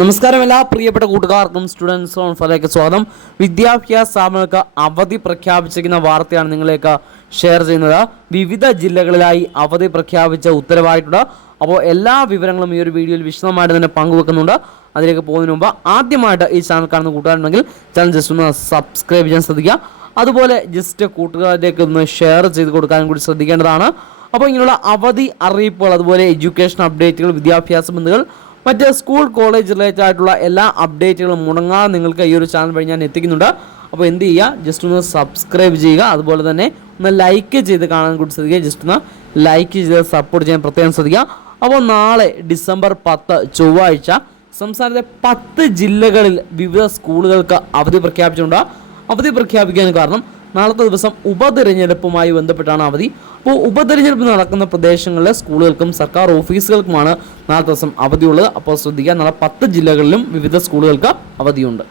നമസ്കാരം എല്ലാ പ്രിയപ്പെട്ട കൂട്ടുകാർക്കും സ്റ്റുഡൻസ് ഓൺ ഫലയ്ക്ക് സ്വാഗതം. വിദ്യാഭ്യാസ സ്ഥാപനങ്ങൾക്ക് അവധി പ്രഖ്യാപിച്ചിരിക്കുന്ന വാർത്തയാണ് നിങ്ങളിലേക്ക് ഷെയർ ചെയ്യുന്നത്. വിവിധ ജില്ലകളിലായി അവധി പ്രഖ്യാപിച്ച ഉത്തരവായിട്ടുണ്ട്. അപ്പോൾ എല്ലാ വിവരങ്ങളും ഈ ഒരു വീഡിയോയിൽ വിശദമായിട്ട് തന്നെ പങ്കുവെക്കുന്നുണ്ട്. അതിലേക്ക് പോകുന്നതിന് മുമ്പ് ആദ്യമായിട്ട് ഈ ചാനൽ കാണുന്ന കൂട്ടുകാരുണ്ടെങ്കിൽ ചാനൽ ജസ്റ്റ് ഒന്ന് സബ്സ്ക്രൈബ് ചെയ്യാൻ ശ്രദ്ധിക്കുക. അതുപോലെ ജസ്റ്റ് കൂട്ടുകാരിലേക്ക് ഒന്ന് ഷെയർ ചെയ്ത് കൊടുക്കാനും കൂടി ശ്രദ്ധിക്കേണ്ടതാണ്. അപ്പോൾ ഇങ്ങനെയുള്ള അവധി അറിയിപ്പുകൾ, അതുപോലെ എഡ്യൂക്കേഷൻ അപ്ഡേറ്റുകൾ, വിദ്യാഭ്യാസ ബന്ധുക്കൾ, മറ്റ് സ്കൂൾ കോളേജ് റിലേറ്റഡ് ആയിട്ടുള്ള എല്ലാ അപ്ഡേറ്റുകളും മുടങ്ങാതെ നിങ്ങൾക്ക് ഈ ഒരു ചാനൽ വഴി ഞാൻ എത്തിക്കുന്നുണ്ട്. അപ്പോൾ എന്ത് ചെയ്യുക, ജസ്റ്റ് ഒന്ന് സബ്സ്ക്രൈബ് ചെയ്യുക. അതുപോലെ തന്നെ ഒന്ന് ലൈക്ക് ചെയ്ത് കാണാൻ കൂടി ശ്രദ്ധിക്കുക. ജസ്റ്റ് ഒന്ന് ലൈക്ക് ചെയ്ത് സപ്പോർട്ട് ചെയ്യാൻ പ്രത്യേകം ശ്രദ്ധിക്കുക. അപ്പോൾ നാളെ ഡിസംബർ 10 ചൊവ്വാഴ്ച സംസ്ഥാനത്തെ 10 ജില്ലകളിൽ വിവിധ സ്കൂളുകൾക്ക് അവധി പ്രഖ്യാപിച്ചിട്ടുണ്ട്. അവധി പ്രഖ്യാപിക്കാൻ കാരണം നാളത്തെ ദിവസം ഉപതെരഞ്ഞെടുപ്പുമായി ബന്ധപ്പെട്ടാണ് അവധി. അപ്പോൾ ഉപതെരഞ്ഞെടുപ്പ് നടക്കുന്ന പ്രദേശങ്ങളിലെ സ്കൂളുകൾക്കും സർക്കാർ ഓഫീസുകൾക്കുമാണ് നാളത്തെ ദിവസം അവധിയുള്ളത്. അപ്പോൾ ശ്രദ്ധിക്കുക, നാളെ 10 ജില്ലകളിലും വിവിധ സ്കൂളുകൾക്ക് അവധിയുണ്ട്.